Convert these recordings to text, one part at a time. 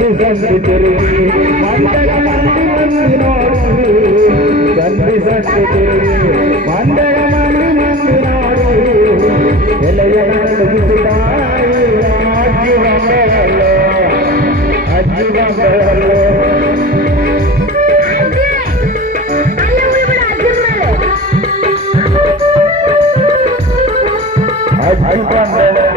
ಸಂಧಿ ಸಂಧಿ ತಿರುಗಿ ಮಂಡಗ ಮಂದಿ ಮಂದಿ ನೋಡು ಸಂಧಿ ಸಂಧಿ ತಿರುಗಿ ಮಂಡಗ ಮಂದಿ ಮಂದಿ ನೋಡು ಎಲೆಯ ನಡುಗಿಸಿದಾಯಿ ಅಜ್ಜಿ ಬಂದರಲ್ಲೋ ಅಜ್ಜಿ ಬಂದರಲ್ಲೋ ಅಜ್ಜಿ ಬಂದರಲ್ಲೋ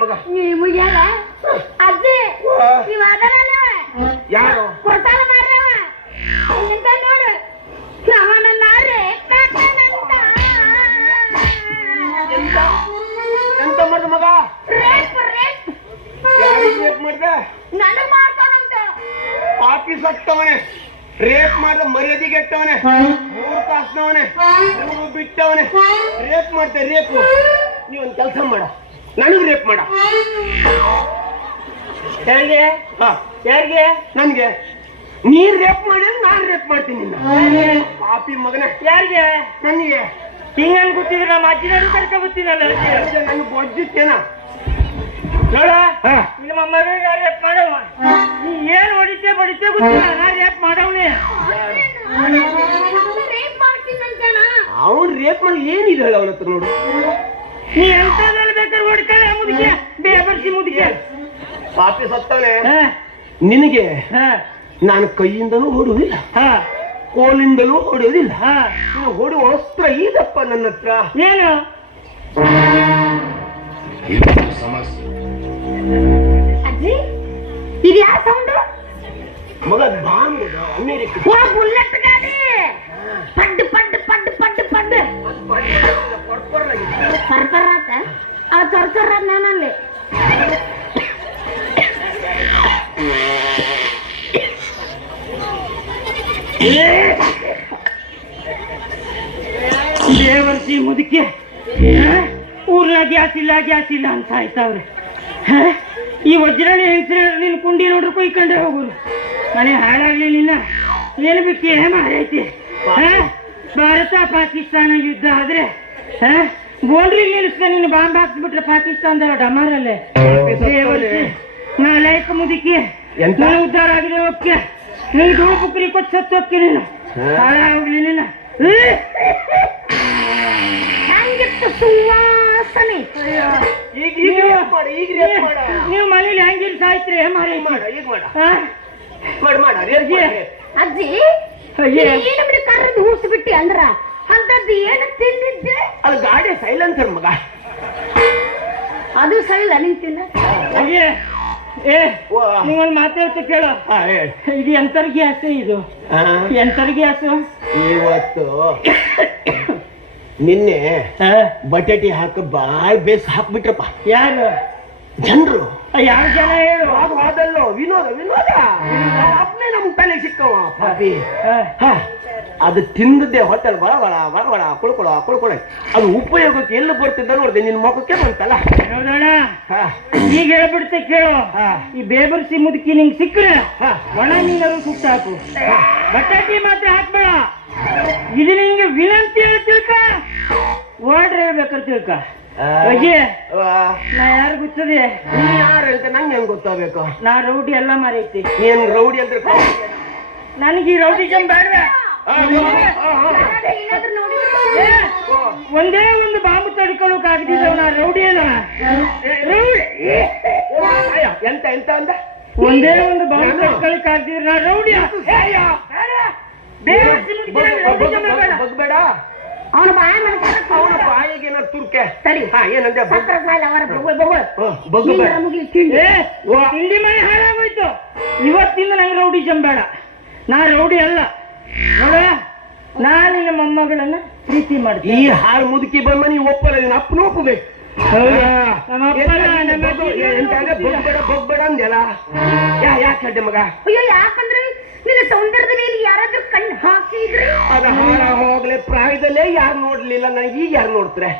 ಮಗ ನಿಮಗೆ ಅಜ್ಜಿ ನೀವು ಅದರಲ್ಲ ಯಾರು ಕೊಡ್ತಾರ ಮಾಡ್ರವ ಎಂತ ನೋಡು ನಮ್ಮನ್ನ ಎಂತ ಮಾಡ್ದ ಮಗ ರೇಪ್ ರೇಪ್ ಯಾರಿಗೆ ರೇಪ್ ಮಾಡ್ದೆ ನನಗೆ ಮಾಡ್ತಾನಂತ ಪಾಪಿ ಸತ್ತವನೆ ರೇಪ್ ಮಾಡ್ದ ಮರ್ಯಾದೆಗೆ ಎಟ್ಟವನೆ 3 ತಾಸ್ನವನೆ ಬಿಟ್ಟವನೆ ರೇಪ್ ಮಾಡ್ತೆ ರೇಪ್ ನೀವೊಂದು ಕೆಲಸ ಮಾಡ ನನಗೆ ರೇಪ್ ಮಾಡ ಯಾರಿಗೆ ಯಾರಿಗೆ ನನ್ಗೆ ನೀನ್ ರೇಪ್ ಮಾಡಿದ್ರೆ ನಾನು ರೇಪ್ ಮಾಡ್ತೀನಿ ನಿನ್ನ ಪಾಪಿ ಮಗನ ಯಾರಿಗೆ ನನಗೆ ಹಿಂಗನ್ ಗೊತ್ತಿದ್ರೆ ನಮ್ಮ ಅಜ್ಜಿನೂ ಕರ್ಕ ಗೊತ್ತಿರಲ್ಲ ನನ್ಗೆ ಗೊತ್ತಿತ್ತೇನ ನೋಡ ನಿಮ್ಮ ಮಗಳಿಗೆ ರೇಪ್ ಮಾಡವ ನೀ ಏನ್ ಹೊಡಿತೆ ಬಡಿತೆ ಗೊತ್ತಿಲ್ಲ ನಾ ರೇಪ್ ಮಾಡವನೇ ಅವ್ನು ರೇಪ್ ಮಾಡಿ ಏನಿದೆ ಹೇಳ ಅವನ ಹತ್ರ ನೋಡು ನೀ ಎಂತದ್ರಲ್ಲಿ ಬೇಕಾದ್ರೆ ಹೊಡ್ಕೊಳ್ಳೆ ಮುದುಕಿಯ ಬೇಬರ್ಸಿ ಮುದುಕಿಯ ಪಾಪಿ ಸತ್ತವನೆ ನಿನಗೆ ನಾನು ಕೈಯಿಂದಲೂ ಹೊಡುವುದಿಲ್ಲ ಕೋಲಿಂದಲೂ ಹೊಡೆಯುವುದಿಲ್ಲ ನೀನು ಹೊಡುವ ಅಸ್ತ್ರ ಇದಪ್ಪ ನನ್ನ ಹತ್ರ ಏನು ಅಜ್ಜಿ ಇದು ಯಾವ ಸೌಂಡ್ ಮಗ ಬಾಂಬ್ ಅಮೇರಿಕ ಬುಲೆಟ್ ಗಾಡಿ ಪಡ್ಡು ಪಡ್ಡು ಪಡ್ಡು ಪಡ್ಡು ಪಡ್ಡು ಸರ್ಕರಾತ ಆ ಸರ್ಕರ ನಾನಲ್ಲಿ ದೇವರ್ಸಿ ಮುದುಕಿ ಊರ್ಲ ಗ್ಯಾಸ್ ಇಲ್ಲ ಅಂತ ಆಯ್ತವ್ರೆ ಈ ವಜ್ರಳಿ ಹೆಂಗ್ಸ್ರ ನಿನ್ ಕುಂಡಿ ನೋಡ್ರು ಕೊಯ್ಕೊಂಡೆ ಹೋಗುರು ಮನೆ ಹಾಳಾಗ್ಲಿ ನಿನ್ನ ಏನು ಬಿಟ್ಟು ಮಾರೈತಿ ಭಾರತ ಪಾಕಿಸ್ತಾನ ಯುದ್ಧ ಆದ್ರೆ ಗೋಲ್ರಿ ನಿಲ್ಲಿಸ್ಕ ನೀನು ಬಾಂಬ್ ಹಾಕ್ಸ್ಬಿಟ್ರೆ ಪಾಕಿಸ್ತಾನದ ಡಮಾರಲ್ಲೇ ನಾಲ್ಕು ಮುದುಕಿ ನಾನು ಉದ್ಧಾರ ಆಗಿದೆ ಓಕೆ ನೀನು ಧೂಳು ಪುಕ್ರಿ ಕೊಟ್ಟು ಸತ್ತು ಹೋಗ್ತಿ ನೀನು ಹಾಳಾಗ್ಲಿ ನಿನ್ನ ಸುವಾಸನೆ ನೀವು ಮನೇಲಿ ಹೆಂಗಿಲ್ ಸಾಯ್ತ್ರಿ ಅಜ್ಜಿ ಕರ್ರದು ಹೂಸ್ಬಿಟ್ಟಿ ಅಂದ್ರ ಅಂತದ್ದು ಏನು ತಿಂದಿದ್ದೆ ಅದು ಗಾಡಿ ಸೈಲೆನ್ಸರ್ ಮಗ ಅದು ಸೈಲ ನೀನ್ ತಿನ್ನ ನೀವೊಂದು ಮಾತಾಡ್ತ ಕೇಳೋ ಇದು ಎಂತರ್ ಗ್ಯಾಸ್ ಇದು ಎಂತರ್ ಗ್ಯಾಸ್ ಇವತ್ತು ನಿನ್ನೆ ಬಟಾಟಿ ಹಾಕ ಬಾಯ್ ಬೇಸ್ ಹಾಕ್ಬಿಟ್ರಪ್ಪ ಯಾರು ಜನರು ಯಾರು ಜನ ಹೇಳು ಅದಲ್ಲೋ ವಿನೋದ ಅಪ್ನೇ ನಮ್ ತಲೆ ಸಿಕ್ಕವ ಪಾಪಿ ಅದು ತಿಂದದ್ದೇ ಹೋಟೆಲ್ ಬಳ ಕುಳ್ಕೊಳ ಅದು ಉಪಯೋಗಕ್ಕೆ ಎಲ್ಲ ಬರ್ತಿದ್ದ ನೋಡಿದೆ ನಿನ್ ಮಗಕ್ಕೆ ಬಂತಲ್ಲ ಈಗ ಹೇಳ್ಬಿಡ್ತೆ ಕೇಳು ಈ ಬೇಬರ್ಸಿ ಮುದುಕಿ ನಿಂಗೆ ಸಿಕ್ಕರೆ ಒಣ ಮೀನಾರು ಸುತ್ತ ಹಾಕು ಬಟಾಟಿ ಮಾತ್ರ ಹಾಕ್ಬೇಡ ಇದು ನಿಂಗೆ ವಿನಂತಿ ಹೇಳ್ತಿಳ್ಕ ಓಡ್ರೆ ಹೇಳ್ಬೇಕಾರೆ ತಿಳ್ಕ ನಾ ಯಾರು ಗೊತ್ತದೆ ಯಾರು ಅಂತ ನಂಗೆ ಹೆಂಗ್ ಗೊತ್ತಾಗಬೇಕು ನಾ ರೌಡಿ ಎಲ್ಲ ಮಾರೈತಿ ನೀನ್ ರೌಡಿ ಅಂದ್ರೆ ನನಗೆ ಈ ರೌಡಿ ಜಮ್ ಬೇಡ ಒಂದೇ ಒಂದು ಬಾಂಬು ತಡ್ಕೊಳ್ಳೋಕ್ ಆಗದಿದ್ದವ ನಾ ರೌಡಿ ಅಲ್ಲ ಎಂತ ಎಂತ ಅಂದ ಒಂದೇ ಒಂದು ಬಾಂಬು ತಡ್ಕೊಳ್ಳೋಕ್ ಆಗದಿದ್ರೆ ನಾ ರೌಡಿ ಬೇಡ ಅವನ ಬಾಯಿಗೆ ತುರ್ಕೆ ಸರಿ ಏನಂದ್ರೆ ತಿಂಡಿ ಮನೆ ಹಾಳಾಗೋಯ್ತು ಇವತ್ತಿಂದ ನಂಗೆ ರೌಡಿ ಜಮ್ ಬೇಡ ನಾ ರೌಡಿ ಅಲ್ಲ ನೋಡ ನಾನು ನಿನ್ನ ಮೊಮ್ಮಗಳನ್ನ ಪ್ರೀತಿ ಮಾಡ್ತೀನಿ ಈ ಹಾಳು ಮುದುಕಿ ಬಂದ ನೀವು ಒಪ್ಪಲ್ಲ ಅಪ್ಪನ ಒಪ್ಪಬೇಕು ಬಗ್ಬೇಡ ಅಂದೆಲ್ಲ ಯಾಕೆ ಹೇಳ್ದೆ ಮಗ ಅಯ್ಯೋ ಯಾಕಂದ್ರೆ ನಿನ್ನ ಸೌಂದರ್ಯದ ಮೇಲೆ ಯಾರಾದ್ರೂ ಕಣ್ಣು ಹಾಕಿದ್ರೆ ಅದ ಹಾಳ ಹೋಗ್ಲೆ ಪ್ರಾಯದಲ್ಲೇ ಯಾರು ನೋಡ್ಲಿಲ್ಲ ನನಗೆ ಈಗ ಯಾರು ನೋಡ್ತಾರೆ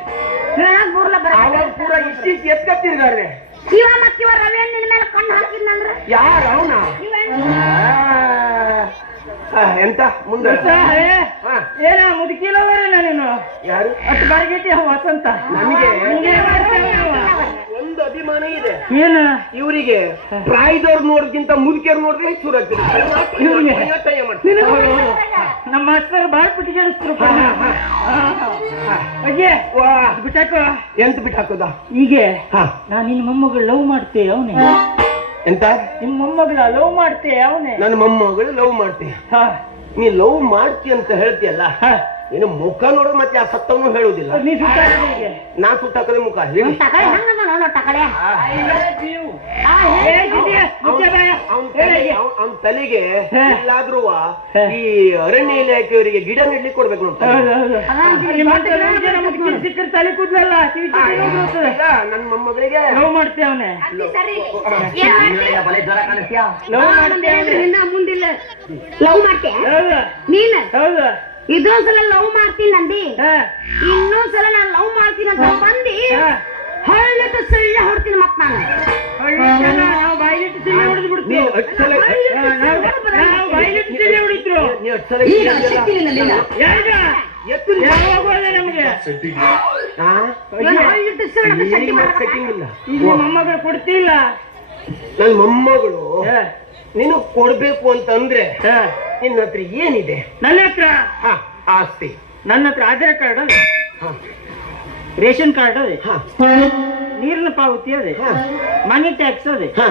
ಅವಾಗ ಪೂರ ಇಷ್ಟಿಷ್ಟು ಎತ್ಕತ್ತಿರ್ಗಾರೆ ಇವ ಮತ್ತಿವ ರವಿ ನಿನ್ನ ಮೇಲೆ ಕಣ್ಣು ಹಾಕಿದ್ನಂದ್ರ ಯಾರ ಅವನ ಎಂತ ಮುಂದೆ ಏನ ಮುದುಕಿಲವರ ನೀನು ಯಾರು ಅಷ್ಟು ಬಾರಿಗೆಟ್ಟಿ ವಸಂತ ನನಗೆ ಒಂದು ಅಭಿಮಾನ ಇದೆ ಏನು ಇವರಿಗೆ ಪ್ರಾಯದವ್ರು ನೋಡೋದ್ಕಿಂತ ಮುದುಕಿಯವ್ರು ನೋಡಿದ್ರೆ ಹೆಚ್ಚು ನಮ್ಮ ಮಾಸ್ತರ್ ಬಾಳ ಪಿಟಿಗೆಡಿಸ್ರು ಅಜ್ಜೆ ಬಿಟ್ಟಾಕೋ ಎಂತ ಬಿಟ್ಟು ಹಾಕೋದ ಹೀಗೆ ಹಾ ನಾ ನಿನ್ನ ಮೊಮ್ಮಗಳು ಲವ್ ಮಾಡ್ತೇ ಅವನೇ ಎಂತ ನಿಮ್ಮ ಮೊಮ್ಮಗಳ ಲವ್ ಮಾಡ್ತೇ ಅವನೇ ನನ್ನ ಮೊಮ್ಮಗಳು ಲವ್ ಮಾಡ್ತೀಯ ಹಾ ನೀ ಲವ್ ಮಾಡ್ತಿ ಅಂತ ಹೇಳ್ತೀಯಲ್ಲ ನೀನು ಮುಖ ನೋಡೋ ಮತ್ತೆ ಆ ಸತ್ತವನು ಹೇಳುದಿಲ್ಲ ನೀ ಸುತ್ತಾಡಿ ಹೀಗೆ ನಾ ಸುಟ್ಟಾಕದೆ ಮುಖ ಹೇಳಿ ತಕಳೆ ಹಂಗ ನೋಡ ತಕಳೆ ಅವನ್ ತಲೆಗೆ ಎಲ್ಲಾದ್ರೂ ಈ ಅರಣ್ಯ ಇಲಾಖೆಯವರಿಗೆ ಗಿಡ ನೆಡ್ಲಿಕ್ಕೆ ಕೊಡ್ಬೇಕು ನೋಡ್ತಾ ಸಿಕ್ಕರ್ ತಲೆ ಕೂದ್ಲಲ್ಲ ನನ್ನ ಮೊಮ್ಮಗಳಿಗೆ ಲವ್ ಮಾಡ್ತೇ ಅವನೇ ಸರಿ ಲವ್ ಮಾಡ್ತೇ ಮುಂದಿಲ್ಲ ಲವ್ ಮಾಡ್ತೇ ನೀನ್ ಹೌದು ಇದೊಂದ್ಸಲ ಲವ್ ಮಾಡ್ತೀನಿ ಅಂದಿ ಇನ್ನೊಂದ್ಸಲ ನಾನು ಲವ್ ಮಾಡ್ತೀನಿ ಅಂತ ಬಂದಿ ಹೊಳ್ಳಿಟ್ಟು ಸಳ್ಳ ಹೊಡ್ತೀನಿ ಮತ್ ನಾನು ನಾವು ಬಾಯಿಲಿಟ್ಟು ಸಿಳ್ಳೆ ಹೊಡೆದು ಬಿಡ್ತೀವಿ ನಾವು ಬಾಯಿಲಿಟ್ಟು ಸಿಳ್ಳೆ ಹೊಡಿದ್ರು ಯಾವಾಗ ನಮ್ಗೆ ಹೊಳ್ಳಿಟ್ಟು ಇಲ್ಲ ಈಗ ಮೊಮ್ಮಗಳು ಕೊಡ್ತಿಲ್ಲ ನನ್ ಮೊಮ್ಮಗಳು ನೀನು ಕೊಡ್ಬೇಕು ಅಂತಂದ್ರೆ ನಿನ್ನ ಹತ್ರ ಏನಿದೆ ನನ್ನ ಹತ್ರ ಆಸ್ತಿ ನನ್ನ ಹತ್ರ ಆಧಾರ್ ಕಾರ್ಡ್ ಅದೇ ಹ, ರೇಷನ್ ಕಾರ್ಡ್ ಅದೇ ಹ, ನೀರಿನ ಪಾವತಿ ಅದೇ ಹ, ಮನಿ ಟ್ಯಾಕ್ಸ್ ಅದೇ ಹ.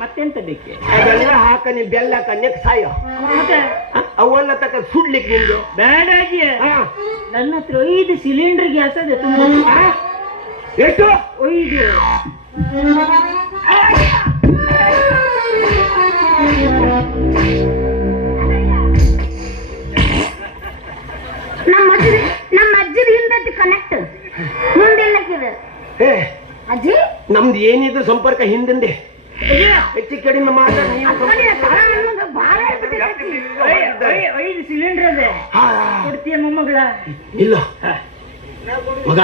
ಮತ್ತೆಂತ ಬೇಕೆ ಅದೆಲ್ಲ ಹಾಕ ನೀನ್ ಬೆಲ್ಲ ಕನ್ಯಕ್ ಸಾಯೋ ಮತ್ತೆ ಅವೆಲ್ಲ ತಕ್ಕ ಸುಡ್ಲಿಕ್ಕೆ ನಿಂದು ಬೇಡಾಜಿ ಹ, ನನ್ನ ಹತ್ರ 5 ಸಿಲಿಂಡರ್ ಗ್ಯಾಸ್ ಅದೇ ತುಂಬ ಎಷ್ಟು 5 ನಮ್ಮ ಅಜ್ಜಿದ ಹಿಂದತಿ ಕನೆಕ್ಟ್ ಮುಂದೆಲ್ಲಕ್ಕಿದೆ ಏ ಅಜ್ಜಿ ನಮ್ದು ಏನಿದ್ರು ಸಂಪರ್ಕ ಹಿಂದಿಂದೆ ಹೆಚ್ಚು ಕಡಿಮೆ ಮಾತ್ರ ನೀವು ಬಾಳ 5 ಸಿಲಿಂಡರ್ ಅದೇ ಹಾ, ಕೊಡ್ತೀಯ ಮೊಮ್ಮಗಳ ಇಲ್ಲ ಮಗ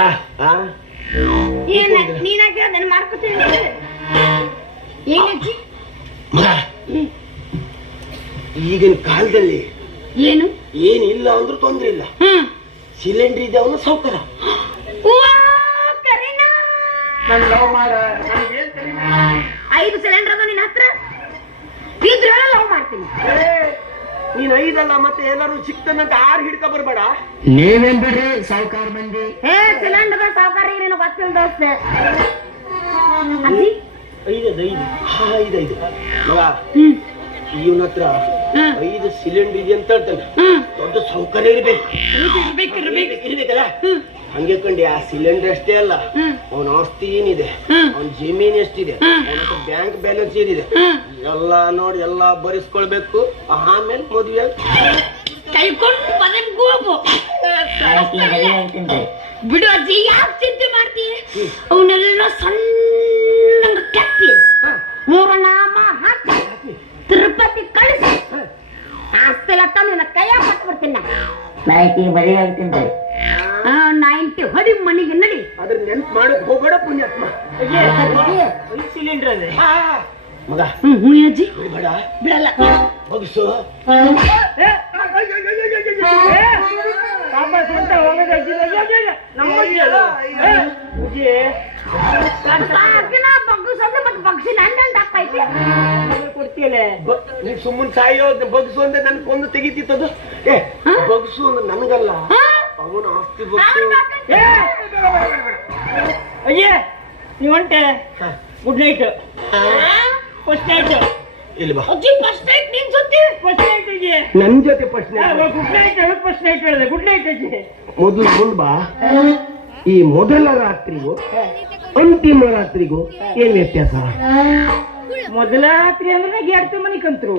ನೀನಾಗಿ ಅದನ್ನ ಮಾಡ್ಕೊತೀನಿ ಏನಜ್ಜಿ ಮಗ ಈಗಿನ ಕಾಲದಲ್ಲಿ ಏನು ಏನಿಲ್ಲ ಅಂದ್ರೂ ತೊಂದ್ರೆ ಇಲ್ಲ ಸಿಲಿಂಡರ್ ಇದೆ ಅವನು ಸೌಕರ್ಯ ನಾನು ಲವ್ ಮಾಡ 5 ಸಿಲಿಂಡರ್ ಅದು ನಿನ್ನ ಹತ್ರ ಇದ್ರೊಳಗೆ ಲವ್ ಮಾಡ್ತೀನಿ ನೀನ್ 5 ಅಲ್ಲ ಮತ್ತೆ ಎಲ್ಲರೂ ಸಿಕ್ತನಂತ 6 ಹಿಡ್ಕ ಬರ್ಬೇಡ ನೀವೇನ್ ಬಿಡ್ರಿ ಸಾವುಕಾರ ಮಂದಿ ಏ ಸಿಲಿಂಡರ್ ಸಾವುಕಾರ ನೀನು ಗೊತ್ತಿಲ್ಲ ದೋಸ್ತ ಅಜ್ಜಿ 5 ಮಗ ಇವನ ಹತ್ರ 5 ಸಿಲಿಂಡರ್ ಇದೆ ಅಂತ ಹೇಳ್ತಾನೆ ದೊಡ್ಡ ಸೌಕರ್ಯ ಇರ್ಬೇಕು ಇರ್ಬೇಕಲ್ಲ ಹಂಗೆ ಕಂಡಿ ಆ ಸಿಲಿಂಡರ್ ಅಷ್ಟೇ ಅಲ್ಲ ಅವನ ಆಸ್ತಿ ಏನಿದೆ ಅವನ ಜಮೀನ್ ಎಷ್ಟಿದೆ ಅವನ ಬ್ಯಾಂಕ್ ಬ್ಯಾಲೆನ್ಸ್ ಏನಿದೆ ಎಲ್ಲಾ ನೋಡಿ ಎಲ್ಲಾ ಬರೆಸ್ಕೊಳ್ಬೇಕು ಆಮೇಲೆ ಮದುವೆ ಕೈಕೊಂಡು ಮನೆಗೆ ಹೋಗು ಬಿಡು ಅಜ್ಜಿ ಯಾಕೆ ಚಿಂತೆ ಮಾಡ್ತೀನಿ ಅವನ್ನೆಲ್ಲ ಸಣ್ಣ ಕೆತ್ತಿ 3 ನಾಮ ಹಾಕಿ ತಿರುಪತಿ ಕಳಿಸಿ ಆಸ್ತಿಲ್ಲ ತಂದು ಕೈಯ ಕೊಟ್ಬಿಡ್ತೀನಿ 90 ಹೊಡಿ ಮನೆಗೆ ನಡಿ ಅದ್ರ ನೆನ್ಪು ಮಾಡಕ್ ಹೋಗ್ಬೇಡ ಪುಣ್ಯಾತ್ಮ 5 ಸಿಲಿಂಡರ್ ಅದೇ ಮಗ ಹ್ಞೂ ಅಜ್ಜಿ ಬೇಡ ಬಿಡಲ್ಲ ಬಗ್ಸು ಪಾಪ ಸ್ವಂತ ಹೋಗೋದು ಬಗ್ಸಿ ನಂದಂತ ಐತಿ ಕೊಡ್ತೀಯಲ್ಲ ನೀನ್ ಸುಮ್ಮನ್ ಸಾಯೋ ಬಗ್ಸು ಅಂದ್ರೆ ನನ್ ಕೊಂದು ತೆಗಿತಿತ್ತದು ಏ ಬಗ್ಸು ಅಂದ್ರೆ ನನ್ಗಲ್ಲ ಅವನ ಆಸ್ತಿ ಬಗ್ಸು ಅಯ್ಯೇ ನೀವು ಹೊಂಟೆ ಗುಡ್ ನೈಟ್ ಫಸ್ಟ್ ನೈಟ್ ಇಲ್ಲಿ ಬಾ ಅಜ್ಜಿ ಫಸ್ಟ್ ನೈಟ್ ನಿನ್ ಜೊತೆ ಫಸ್ಟ್ ನೈಟ್ ಅಜ್ಜಿ ನನ್ ಜೊತೆ first good night first night ಹೇಳಿದೆ ಗುಡ್ ನೈಟ್ ಅಜ್ಜಿ ಮೊದಲು ಮುಂದ್ ಬಾ ಈ ಮೊದಲ ರಾತ್ರಿಗೂ ಅಂತಿಮ ರಾತ್ರಿಗೂ ಏನ್ ವ್ಯತ್ಯಾಸ ಮೊದಲ ರಾತ್ರಿ ಅಂದ್ರೆ ಗ್ಯಾಡ್ತ ಮನೆ ಕಂತ್ರು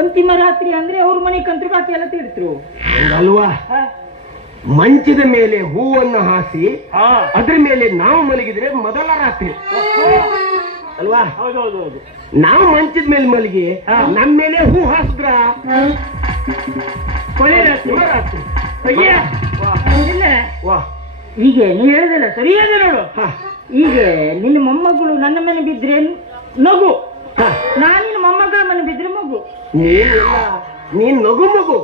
ಅಂತಿಮ ರಾತ್ರಿ ಅಂದ್ರೆ ಅವ್ರ ಮನೆ ಕಂತ್ರು ಬಾಕಿ ಎಲ್ಲ ತೀರ್ತರು ಹಂಗಲ್ವಾ ಮಂಚದ ಮೇಲೆ ಹೂವನ್ನು ಹಾಸಿ ಅದ್ರ ಮೇಲೆ ನಾವು ಮಲಗಿದ್ರೆ ಮೊದಲ ರಾತ್ರಿ ಅಲ್ವಾ ಹೌದೌದು ನಾವು ಮಂಚದ ಮೇಲೆ ಮಲಗಿ ನಮ್ಮ ಮೇಲೆ ಹೂ ಹಾಸಿದ್ರ ಕೊನೆ ರಾತ್ರಿ ರಾತ್ರಿ ಅಯ್ಯ ಇಲ್ಲ ವಾ ಈಗ ನೀ ಹೇಳಿದಿಲ್ಲ ಸರಿಯಾದ ನೋಡು. ಈಗ ನಿನ್ನ ಮೊಮ್ಮಗಳು ನನ್ನ ಮನೆ ಬಿದ್ರೆ ನಗು, ನಾನಿನ ಮೊಮ್ಮಗಳ ಮನೆ ಬಿದ್ರೆ ಮಗು. ನೀನ್ ನಗು ಮಗು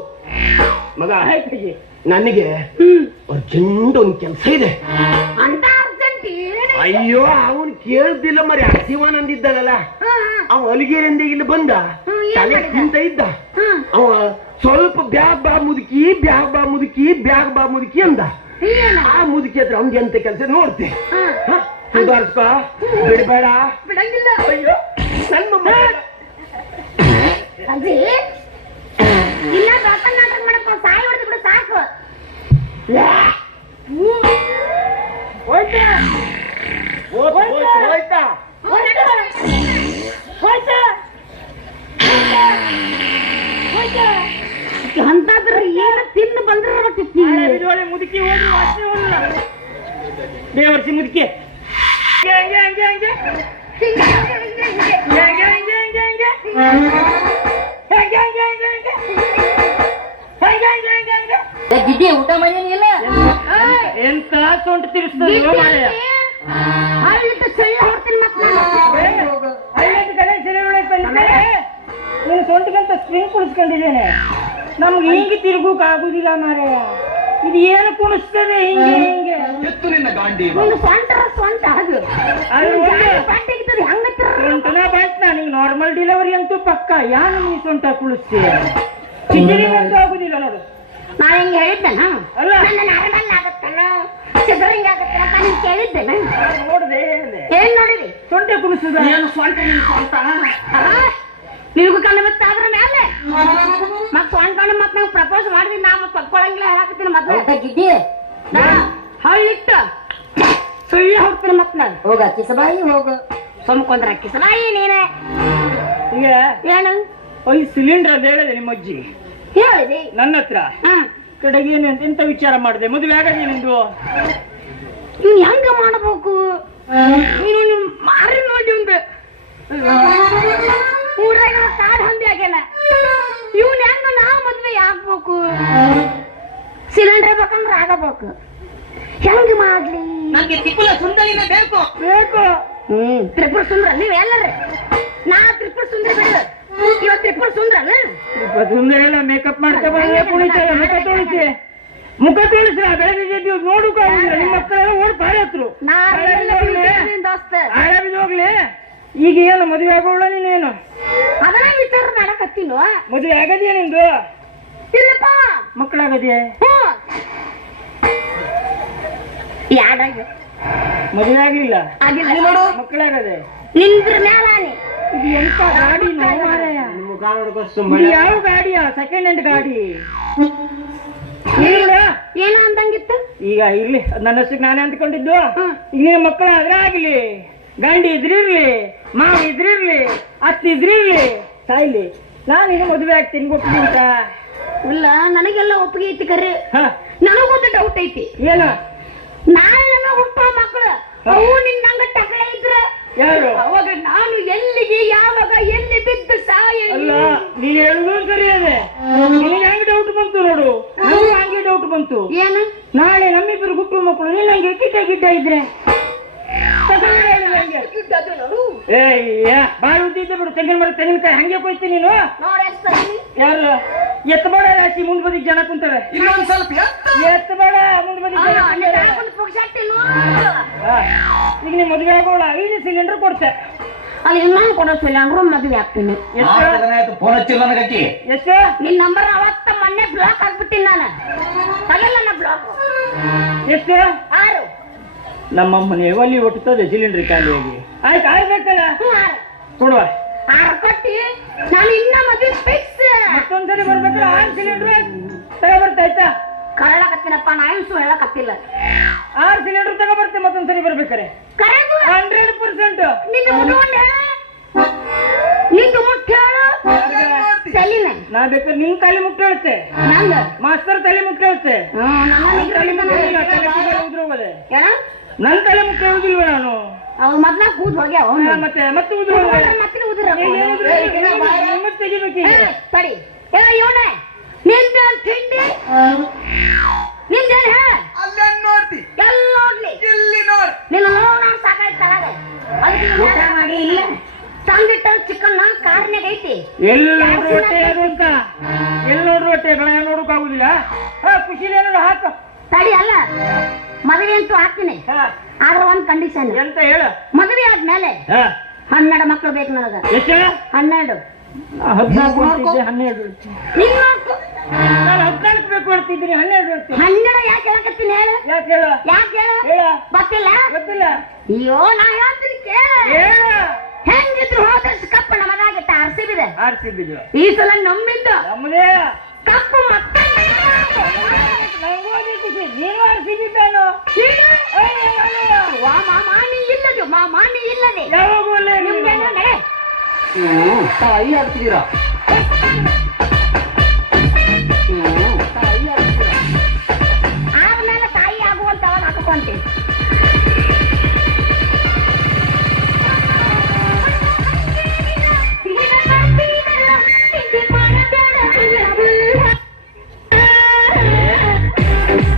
ಮಗ. ನನಗೆ ಅರ್ಜೆಂಟ್ ಒಂದ್ ಕೆಲ್ಸ ಇದೆ. ಅಂತ ಅರ್ಜೆಂಟ್ ಅಯ್ಯೋ ಅವನ್ ಕೇಳ್ದಿಲ್ಲ ಮರಿ. ಶಿವಾನಂದ್ ಇದ್ದಾನಲ್ಲ, ಅವ ಅಲಿಗೇರಿಂದ ಇಲ್ಲಿ ಬಂದ, ತಲೆ ತಿಂತ ಇದ್ದ. ಅವ ಸ್ವಲ್ಪ ಬ್ಯಾಗ್ ಬಾ ಮುದುಕಿ, ಬ್ಯಾಗ್ ಬಾ ಮುದುಕಿ, ಬ್ಯಾಗ್ ಬಾ ಮುದುಕಿ ಅಂದ. ಆ ಮುದುಕಿ ಹತ್ರ ಅವ್ನ್ ಎಂತ ಕೆಲಸ ನೋಡ್ತೆ. ಸುಧಾರ್ಸ್ಕ ಬಿಡಬೇಡ. ಬಿಡಂಗಿಲ್ಲ. ಅಯ್ಯೋ ನನ್ನ ಅಜ್ಜಿ ಇಲ್ಲ ದೊಡ್ಡ ನಾಟಕ ಮಾಡಪ್ಪ, ಸಾಯಿ ಹೊಡೆದು ಬಿಡು ಸಾಕು. ಹೋಯ್ತಾ ಅಂತಾದ್ರೆ ಏನ ತಿಂದು ಬಂದ್ರೆ ಮುದುಕಿ ಹೋಗಿ ವಾಸನೆ ಹೋಗಲ್ಲ. ದೇವರ್ಸಿ ಮುದುಕಿ ಗಿಡ್ಡಿ ಊಟ ಮಾಡಿಲ್ಲ. ಎಂತ ಸೊಂಟು ತಿರ್ಸ್ತದೆ ನೀನು ಸೊಂಟಗಂತ ಸ್ಪ್ರಿಂಗ್ ಕುಡಿಸ್ಕೊಂಡಿದ್ದೇನೆ. ನಮ್ಗೆ ಹಿಂಗೆ ತಿರುಗೋಕ್ ಆಗುದಿಲ್ಲ ಮಾರೆ. ಇದು ಏನು ಕುಣಿಸ್ತದೆ ಹಿಂಗೆ ಹಿಂಗೆ. ಸೊಂಟನ ಬಂತ ನಿಂಗೆ ನಾರ್ಮಲ್ ಡೆಲಿವರಿ ಅಂತೂ ಪಕ್ಕ. ಯಾನು ನೀ ಸೊಂಟ ಕುಳಿಸ್ತೀಯ, ಸಿಜರಿಂಗ್ ಅಂತೂ ಆಗುದಿಲ್ಲ ನೋಡು. ನಾ ಹಿಂಗೆ ಹೇಳಿದ್ದೇನ ಅಲ್ಲ ನಾರ್ಮಲ್ ಆಗತ್ತಲ್ಲ, ಸಿಜರಿಂಗ್ ಆಗತ್ತಲ್ಲ ಅಂತ ನೀನ್ ಕೇಳಿದ್ದೇನೆ. ನೋಡ್ದೆ ಏನ್ ನೋಡಿರಿ? ಸೊಂಟ ಕುಣಿಸ್ತದ ಏನು ಸ್ವಂತ ನಿನ್ ಸ್ವಂತ ನಿನಗೂ ಕಂಡು ಬತ್ತ ಅದ್ರ ಮೇಲೆ ಮತ್ ಸ್ವಂತ ಮತ್ ನಂಗೆ ಪ್ರಪೋಸ್ ಮಾಡಿದ್ವಿ. ನಾ ಮತ್ ತಕ್ಕೊಳಂಗಿಲ್ಲ ಹೇಳಕತ್ತೀನಿ. ಮತ್ತೆ ಗಿಡ್ಡಿ ಹಳ್ಳಿಟ್ಟ ಸುಳ್ಳು ಹೋಗ್ತೀನಿ. ಮತ್ ನಾನು ಹೋಗ ಕಿಸಬಾಯಿ ಹೋಗು, ಸೊಮ್ಕೊಂಡ್ರ ಕಿಸಬಾಯಿ ನೀನೆ. ಈಗ ಏನು ಒಂದು ಸಿಲಿಂಡರ್ ಅಂತ ಹೇಳಿದೆ ನಿಮ್ಮ ಅಜ್ಜಿ ಹೇಳಿದಿ ನನ್ನ ಹತ್ರ. ಕಡೆಗೆ ಏನು ಎಂತ ವಿಚಾರ ಮಾಡಿದೆ? ಮದುವೆ ಆಗದೆ ನಿಂದು. ಇವ್ನು ಹೆಂಗ ಮಾಡಬೇಕು? ನೀನು ಮಾರಿ ನೋಡಿ ಒಂದು ಊರಾಗ ಕಾಡ್ ಹಂದಿ ಆಗ್ಯಾನ. ಇವ್ನ ಹೆಂಗ ನಾವು ಮದ್ವೆ ಆಗ್ಬೇಕು? ಸಿಲಿಂಡರ್ ಬೇಕಂದ್ರೆ ಆಗಬೇಕು. ಹೆಂಗ ಮಾಡ್ಲಿ? ನನಗೆ ತ್ರಿಪುರ ಸುಂದರಿನೇ ಬೇಕು. ತ್ರಿಪುರ ಸುಂದ್ರ ನೀವ್ ಎಲ್ಲರೇ? ನಾ ತ್ರಿಪುರ ಸುಂದರ ಬಿಡು. ಇವತ್ತು ತ್ರಿಪುರ ಸುಂದ್ರನ? ತ್ರಿಪುರ ಸುಂದರ ಎಲ್ಲ ಮೇಕಪ್ ಮಾಡ್ತಾ ಬಂದ್ರೆ ಕುಣಿತಾರೆ. ಮುಖ ತೋರಿಸಿ ಮುಖ ತೋರಿಸ್ರ ಬೆಳಗ್ಗೆ ನೋಡಕ್ಕಾಗಿಲ್ಲ. ನಿಮ್ಮ ಮಕ್ಕಳೆಲ್ಲ ಓಡ್ ಪಾರಿ ಹತ್ರು ಹೋಗ್ಲಿ. ಈಗ ಏನು ಮದುವೆ ಆಗೋಳ ನೀನೇನು? ಅದನ್ನ ವಿಚಾರ ಮಾಡಕತ್ತೀನು. ಮದುವೆ ಆಗದೆಯಾ ನಿಂದು? ಇಲ್ಲಪ್ಪ. ಮಕ್ಕಳಾಗದೆಯಾ? ಯಾಡಾಗ ಮದುವೆ ಆಗ್ಲಿಲ್ಲ, ಆಗಿಲ್ಲ. ಮಕ್ಕಳಾಗದೆ ನಿಂದ್ರ ಮ್ಯಾಲಾನೆ. ಇದು ಎಂತ ಗಾಡಿ ಮಾರಾಯ? ಯಾವ ಗಾಡಿಯಾ? ಸೆಕೆಂಡ್ ಹ್ಯಾಂಡ್ ಗಾಡಿ. ಏನ ಅಂದಂಗಿತ್ತು? ಈಗ ಇರ್ಲಿ, ನನ್ನಷ್ಟಕ್ಕೆ ನಾನೇ ಅಂದ್ಕೊಂಡಿದ್ದು. ಈಗ ನಿನ್ನ ಮಕ್ಕಳ ಆದ್ರೆ ಆಗ್ಲಿ, ಗಂಡಿ ಇದ್ರಿರ್ಲಿ, ಮಾವ ಇದ್ರಿರ್ಲಿ, ಅತ್ತಿ ಇದ್ರಿರ್ಲಿ, ಸಾಯ್ಲಿ, ನಾನೀಗ ಮದುವೆ ಆಗ್ತೀನಿ. ಗೊತ್ತಿಲ್ಲ ಅಂತ ಇಲ್ಲ, ನನಗೆಲ್ಲ ಒಪ್ಪಿಗೆ ಐತಿ. ಕರೆ ನನಗೊಂದು ಡೌಟ್ ಐತಿ. ಏನ? ನಾಳೆ ಹುಟ್ಟೋ ಮಕ್ಕಳು ಅವು ನಿನ್ನಂಗ ಟಕಳೆ ಇದ್ರ ಯಾರು? ಅವಾಗ ನಾನು ಎಲ್ಲಿಗೆ ಯಾವಾಗ ಎಲ್ಲಿ ಬಿದ್ದು ಸಾಯ? ಅಲ್ಲ, ನೀ ಹೇಳುದು ಸರಿ ಅದೇ. ನಿನಗೆ ಹೆಂಗ್ ಡೌಟ್ ಬಂತು ನೋಡು, ನನಗೂ ಹಂಗೆ ಡೌಟ್ ಬಂತು. ಏನು? ನಾಳೆ ನಮ್ಮಿಬ್ಬರು ಹುಟ್ಟುವ ಮಕ್ಕಳು ನೀನ್ ಹಂಗೆ ಗಿಡ್ಡ ಇದ್ರೆ ಬಾಳ ಉದ್ದಿದ್ದೆ ಬಿಡು. ತೆಂಗಿನಕಾಯಿ ಹಂಗೆ ಕೊಯ್ತೀನಿ ನೀನು. ಯಾರು ಎತ್ತಬೇಡ, ರಾಶಿ ಮುಂದ್ ಬದಿಗೆ ಜನ ಕುಂತಾರೆ. ಎತ್ತಬೇಡ, ಮುಂದ್ ಬದಿಗೆ ಜನ ಕುಂತಾರೆ. ಈಗ ನೀ ಮದುವೆ ಆಗೋಳ 5 ಸಿಲಿಂಡರ್ ಕೊಡ್ತೆ. ಅಲ್ಲಿ ಇನ್ನೊಂದು ಕೊಡೋ ಸಿಲಿಂಡರ್ ಮದುವೆ ಆಗ್ತೀನಿ. ಎಷ್ಟು? ನಿನ್ ನಂಬರ್ ಅವತ್ತ ಮೊನ್ನೆ ಬ್ಲಾಕ್ ಆಗ್ಬಿಟ್ಟಿನಿ ನಾನು. ತಗಲ್ಲ ಬ್ಲಾಕ್. ಎಷ್ಟು? 6. ನಮ್ಮಮ್ಮನೆ ಒಲಿ ಒಟ್ಟುತ್ತದೆ ಸಿಲಿಂಡರ್ ಖಾಲಿಯಾಗಿ. ಆಯ್ತು, ಆಗ್ಬೇಕಲ್ಲ ಕೊಡುವ. 6 ಕೊಟ್ಟಿ ನಾನು ಇನ್ನ ಮದುವೆ ಫಿಕ್ಸ್. ಮತ್ತೊಂದ್ಸರಿ ಬರ್ಬೇಕಾದ್ರೆ 6 ಸಿಲಿಂಡರ್ ತಗೊಬರ್ತಾಯ್ತಾ? ಕಳ್ಳಕತ್ತಿನಪ್ಪ, ನಾ ಇನ್ಸು ಹೇಳಕತ್ತಿಲ್ಲ. 6 ಸಿಲಿಂಡರ್ ತಗೊಬರ್ತೆ ಮತ್ತೊಂದ್ಸರಿ ಬರ್ಬೇಕಾರೆ. 100%. ನಿಂದು ಮುಟ್ಟ ತಲಿನ. ನಾ ಬೇಕಾದ್ರೆ ನಿನ್ ತಲೆ ಮುಟ್ಟ ಹೇಳ್ತೆ, ನಂದ ಮಾಸ್ತರ್ ತಲೆ ಮುಟ್ಟ ಹೇಳ್ತೆ. ನನ್ ತಲೆ ಮುಟ್ಟ ಹೇಳುದಿಲ್ವ ನಾನು? ಅವ್ ಮೊದ್ಲ ಕೂದ್ ಹೋಗ್ಯಾವ. ಮತ್ತೆ ಉದ್ರ ತೆಗಿಬೇಕು. ಸರಿ ಇವನ ನಿಂದ ತಿಂಡಿ ನಿಂದ ಎಲ್ಲ ಎಲ್ಲಿ ನೋಡ್ರು ಹೊಟ್ಟೆ ಅದು ಅಂತ ಎಲ್ಲಿ ನೋಡ್ರು ಹೊಟ್ಟೆ ಗಣ ನೋಡಕ್ ಆಗುದಿಲ್ಲ. ಖುಷಿಲಿ ಏನಾದ್ರು ಹಾಕು. ತಡಿ ಅಲ್ಲ ಮದುವೆ ಅಂತೂ ಹಾಕ್ತೀನಿ, ಆದ್ರೆ ಒಂದ್ ಕಂಡೀಷನ್. ಎಂತ ಹೇಳು. ಮದುವೆ ಆದ್ಮೇಲೆ 12 ಮಕ್ಳು ಬೇಕು ನನಗ. ಎಷ್ಟು? 12. 14 ಅಂತಿದ್ದೆ, 12. ನೀನ್ ನೋಡ್ಕೊ. ನಾನು 14 ಬೇಕು ಹೇಳ್ತಿದ್ದೀನಿ, 12 ಹೇಳ್ತೀನಿ. 12 ಯಾಕೆ ಹೇಳಕತ್ತೀನಿ ಹೇಳು? ಯಾಕೆ ಹೇಳು? ಯಾಕೆ ಹೇಳು? ಹೇಳ. ಗೊತ್ತಿಲ್ಲ? ಗೊತ್ತಿಲ್ಲ. ಅಯ್ಯೋ ನಾ ಹೇಳ್ತೀನಿ ಕೇಳ. ಹೇಳ. ಹೆಂಗಿದ್ರು ಹೋದಷ್ಟು ಕಪ್ಪು ನಮಗಾಗಿತ್ತ RCB ಇದೆ. RCB ಇದು. ಈ ಸಲ ನಮ್ಮಿಂದು ನಮ್ಮದೇ ಕಪ್ಪು ಮತ್ತೆ ನಂಗೂ ಅದೇ ಖುಷಿ. ನೀನು RCB ಫ್ಯಾನು. ಮಾಮಾನಿ ಇಲ್ಲದು, ಮಾಮಾನಿ ಇಲ್ಲದೆ ಯಾವಾಗೂ ಅಲ್ಲೇ ನಿಮ್ಗೇನು ನಡೆ. ತಾಯಿ ಆಗ್ತಿದ್ದೀರಾ? ಆದ್ಮೇಲೆ ತಾಯಿ ಆಗುವಂತ ಹಾಕೊಂತೀನಿ.